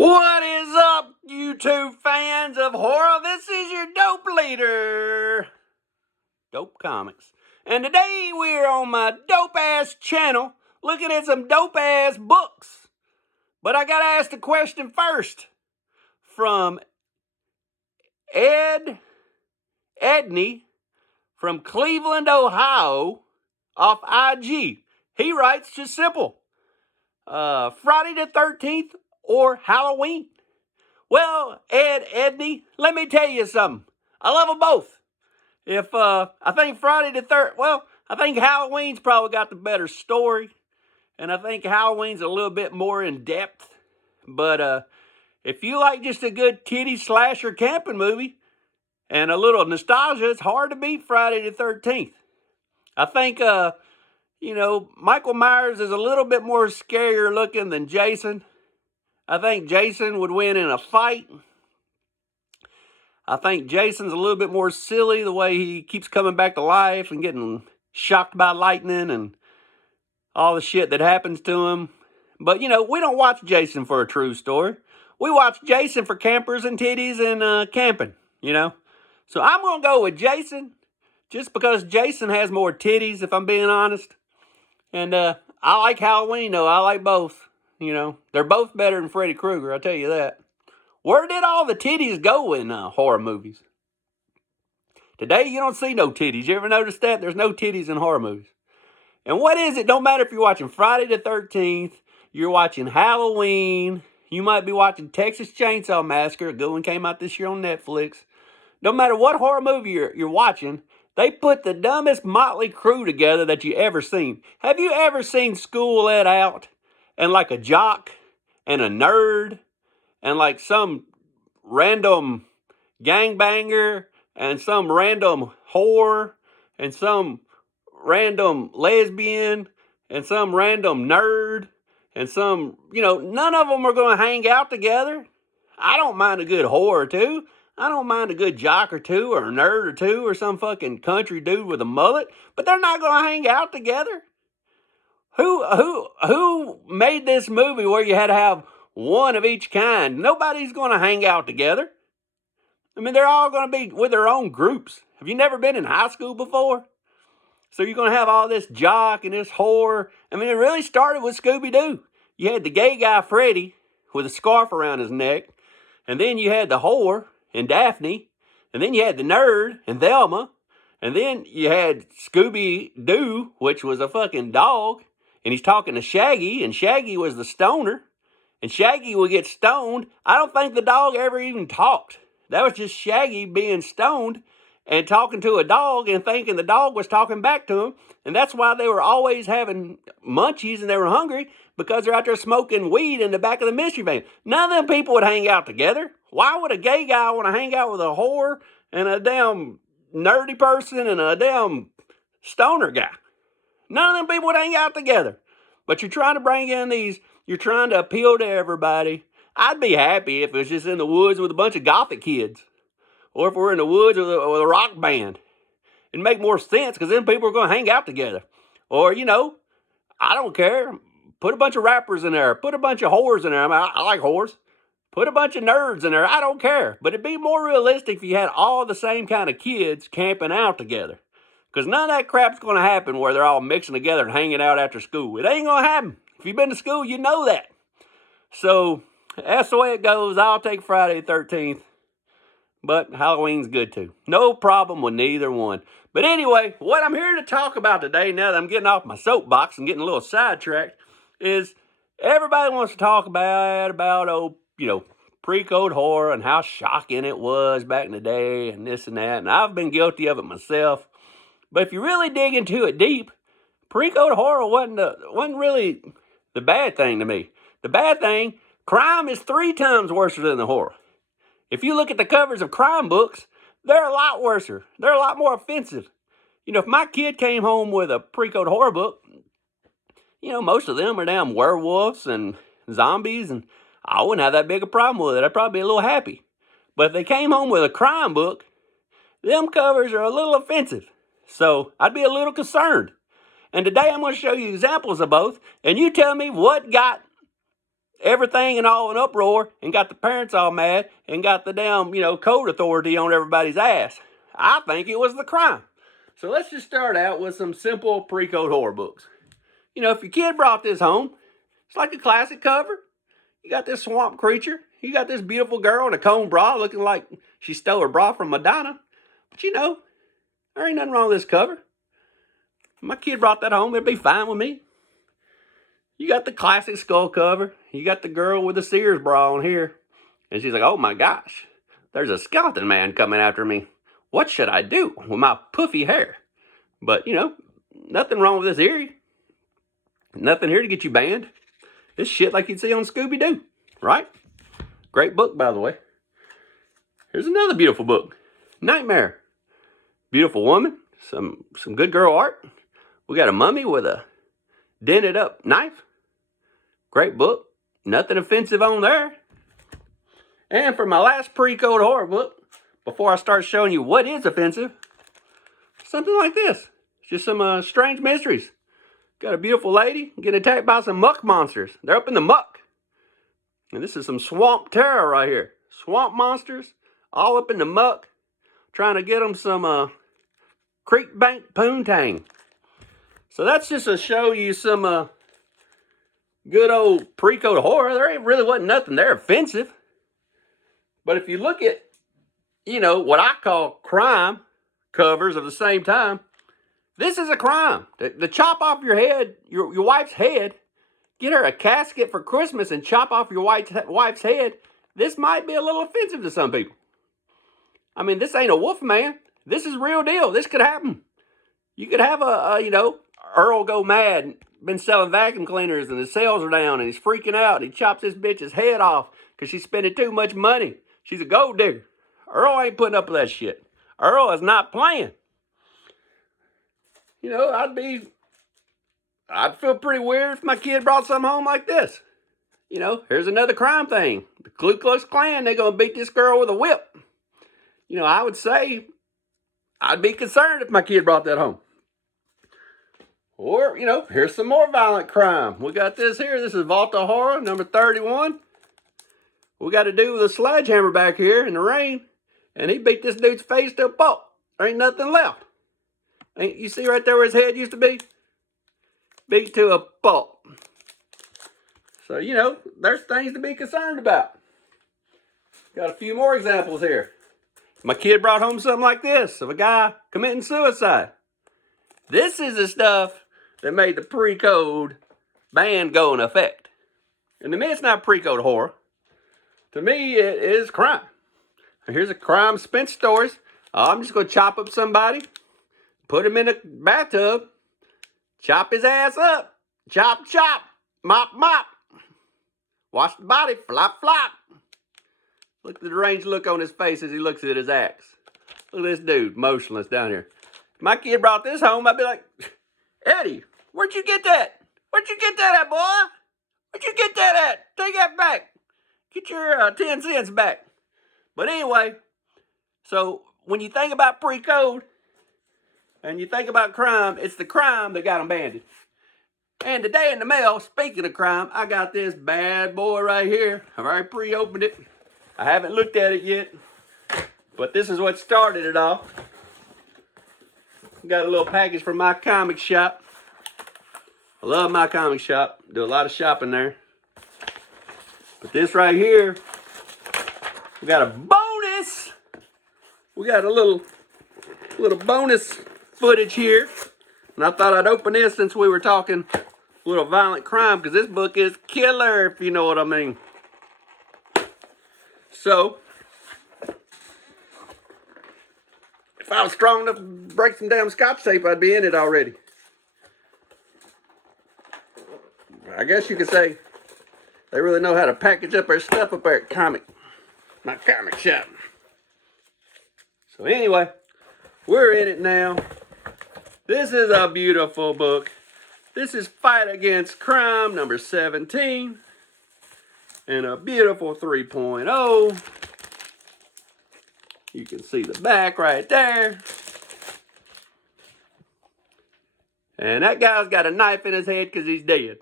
What is up, YouTube fans of horror? This is your dope leader, Dope Comics. And today we're on my dope ass channel looking at some dope ass books. But I gotta ask the question first from Edney from Cleveland, Ohio, off IG. He writes just simple. Friday the 13th or Halloween? Well, Edney, let me tell you something. I love them both. I think I think Halloween's probably got the better story. And I think Halloween's a little bit more in depth. But if you like just a good titty slasher camping movie and a little nostalgia, it's hard to beat Friday the 13th. I think, Michael Myers is a little bit more scarier looking than Jason. I think Jason would win in a fight. I think Jason's a little bit more silly the way he keeps coming back to life and getting shocked by lightning and all the shit that happens to him. But, we don't watch Jason for a true story. We watch Jason for campers and titties and camping, So I'm going to go with Jason just because Jason has more titties, if I'm being honest. And I like Halloween, though. I like both. They're both better than Freddy Krueger, I'll tell you that. Where did all the titties go in horror movies? Today, you don't see no titties. You ever notice that? There's no titties in horror movies. And what is it? Don't matter if you're watching Friday the 13th, you're watching Halloween, you might be watching Texas Chainsaw Massacre, a good one came out this year on Netflix. No matter what horror movie you're watching, they put the dumbest motley crew together that you ever seen. Have you ever seen School Let Out and like a jock and a nerd and like some random gangbanger and some random whore and some random lesbian and some random nerd and some, none of them are going to hang out together? I don't mind a good whore or two. I don't mind a good jock or two or a nerd or two or some fucking country dude with a mullet, but they're not going to hang out together. Who made this movie where you had to have one of each kind? Nobody's going to hang out together. I mean, they're all going to be with their own groups. Have you never been in high school before? So you're going to have all this jock and this whore. I mean, it really started with Scooby-Doo. You had the gay guy, Freddy, with a scarf around his neck. And then you had the whore and Daphne. And then you had the nerd and Thelma. And then you had Scooby-Doo, which was a fucking dog. And he's talking to Shaggy, and Shaggy was the stoner. And Shaggy would get stoned. I don't think the dog ever even talked. That was just Shaggy being stoned and talking to a dog and thinking the dog was talking back to him. And that's why they were always having munchies and they were hungry, because they're out there smoking weed in the back of the mystery van. None of them people would hang out together. Why would a gay guy want to hang out with a whore and a damn nerdy person and a damn stoner guy? None of them people would hang out together. But you're trying to bring in you're trying to appeal to everybody. I'd be happy if it was just in the woods with a bunch of gothic kids. Or if we're in the woods with a rock band. It'd make more sense, because then people are going to hang out together. Or, I don't care. Put a bunch of rappers in there. Put a bunch of whores in there. I like whores. Put a bunch of nerds in there. I don't care. But it'd be more realistic if you had all the same kind of kids camping out together. Because none of that crap's going to happen where they're all mixing together and hanging out after school. It ain't going to happen. If you've been to school, you know that. So, that's the way it goes. I'll take Friday the 13th. But Halloween's good too. No problem with neither one. But anyway, what I'm here to talk about today, now that I'm getting off my soapbox and getting a little sidetracked, is everybody wants to talk about pre-code horror and how shocking it was back in the day and this and that. And I've been guilty of it myself. But if you really dig into it deep, pre-code horror wasn't really the bad thing to me. The bad thing, crime is 3 times worse than the horror. If you look at the covers of crime books, they're a lot worse. They're a lot more offensive. If my kid came home with a pre-code horror book, most of them are damn werewolves and zombies, and I wouldn't have that big a problem with it. I'd probably be a little happy. But if they came home with a crime book, them covers are a little offensive. So I'd be a little concerned. And today I'm going to show you examples of both, and you tell me what got everything and all in uproar and got the parents all mad and got the damn, code authority on everybody's ass. I think it was the crime. So let's just start out with some simple pre-code horror books. If your kid brought this home, it's like a classic cover. You got this swamp creature. You got this beautiful girl in a cone bra looking like she stole her bra from Madonna. But there ain't nothing wrong with this cover. If my kid brought that home, it'd be fine with me. You got the classic skull cover. You got the girl with the Sears bra on here. And she's like, oh my gosh, there's a skeleton man coming after me. What should I do with my puffy hair? But, nothing wrong with this eerie. Nothing here to get you banned. It's shit like you'd see on Scooby-Doo, right? Great book, by the way. Here's another beautiful book, Nightmare. Beautiful woman, some good girl art. We got a mummy with a dented up knife. Great book. Nothing offensive on there. And for my last pre-code horror book, before I start showing you what is offensive, something like this. It's just some strange mysteries. Got a beautiful lady getting attacked by some muck monsters. They're up in the muck. And this is some swamp terror right here. Swamp monsters all up in the muck. Trying to get them some creek bank poontang. So that's just to show you some good old pre-code horror. There ain't really wasn't nothing there offensive. But if you look at, what I call crime covers of the same time, this is a crime. To chop off your head, your wife's head, get her a casket for Christmas and chop off your wife's head, this might be a little offensive to some people. I mean, this ain't a wolf man. This is real deal. This could happen. You could have Earl go mad, been selling vacuum cleaners and his sales are down and he's freaking out. And he chops this bitch's head off because she's spending too much money. She's a gold digger. Earl ain't putting up with that shit. Earl is not playing. I'd feel pretty weird if my kid brought something home like this. Here's another crime thing. The Ku Klux Klan, they're going to beat this girl with a whip. I would say I'd be concerned if my kid brought that home. Or, here's some more violent crime. We got this here. This is Volta Horror, number 31. We got a dude with a sledgehammer back here in the rain. And he beat this dude's face to a pulp. There ain't nothing left. You see right there where his head used to be? Beat to a pulp. So, there's things to be concerned about. Got a few more examples here. My kid brought home something like this of a guy committing suicide. This is the stuff that made the pre-code ban go in effect. And to me, it's not pre-code horror. To me, it is crime. Here's a crime suspense stories. I'm just going to chop up somebody, put him in a bathtub, chop his ass up, chop, chop, mop, mop, wash the body, flop, flop. Look at the deranged look on his face as he looks at his axe. Look at this dude, motionless down here. If my kid brought this home, I'd be like, Eddie, where'd you get that? Where'd you get that at, boy? Where'd you get that at? Take that back. Get your 10 cents back. But anyway, so when you think about pre-code and you think about crime, it's the crime that got them banned. And today in the mail, speaking of crime, I got this bad boy right here. I've already pre-opened it. I haven't looked at it yet, but this is what started it off. Got a little package from my comic shop. I love my comic shop. Do a lot of shopping there. But this right here, we got a bonus. We got a little bonus footage here. And I thought I'd open this since we were talking a little violent crime, because this book is killer, if you know what I mean. So, if I was strong enough to break some damn scotch tape, I'd be in it already. I guess you could say they really know how to package up their stuff up there at my comic shop. So anyway, we're in it now. This is a beautiful book. This is Fight Against Crime, number 17. And a beautiful 3.0. You can see the back right there. And that guy's got a knife in his head because he's dead.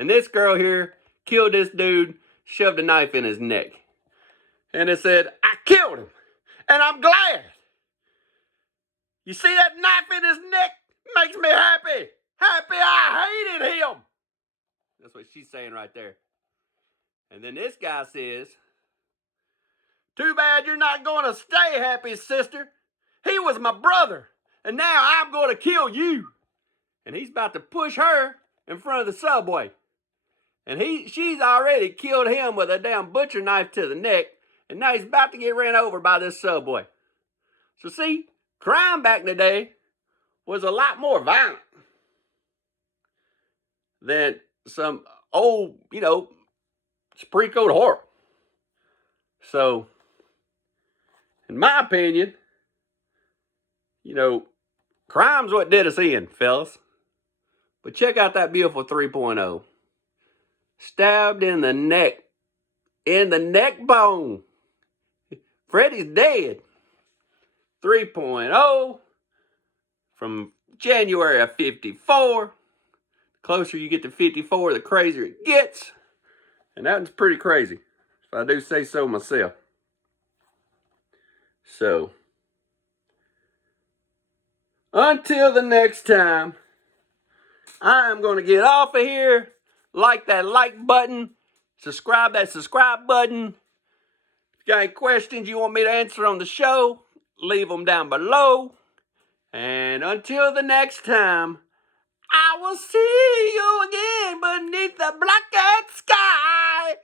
And this girl here killed this dude, shoved a knife in his neck. And it said, I killed him, and I'm glad. You see that knife in his neck? Makes me happy. Happy I hated him. That's what she's saying right there. And then this guy says, too bad you're not going to stay happy, sister. He was my brother, and now I'm going to kill you. And he's about to push her in front of the subway. And she's already killed him with a damn butcher knife to the neck, and now he's about to get ran over by this subway. So see, crime back in the day was a lot more violent than some old, spring-coated horror. So, in my opinion, crime's what did us in, fellas. But check out that beautiful 3.0. Stabbed in the neck bone. Freddy's dead. 3.0 from January of 54. The closer you get to 54, the crazier it gets. And that one's pretty crazy, if I do say so myself. So, until the next time, I am going to get off of here. Like that like button. Subscribe that subscribe button. If you got any questions you want me to answer on the show, leave them down below. And until the next time, I will see you again beneath the black sky.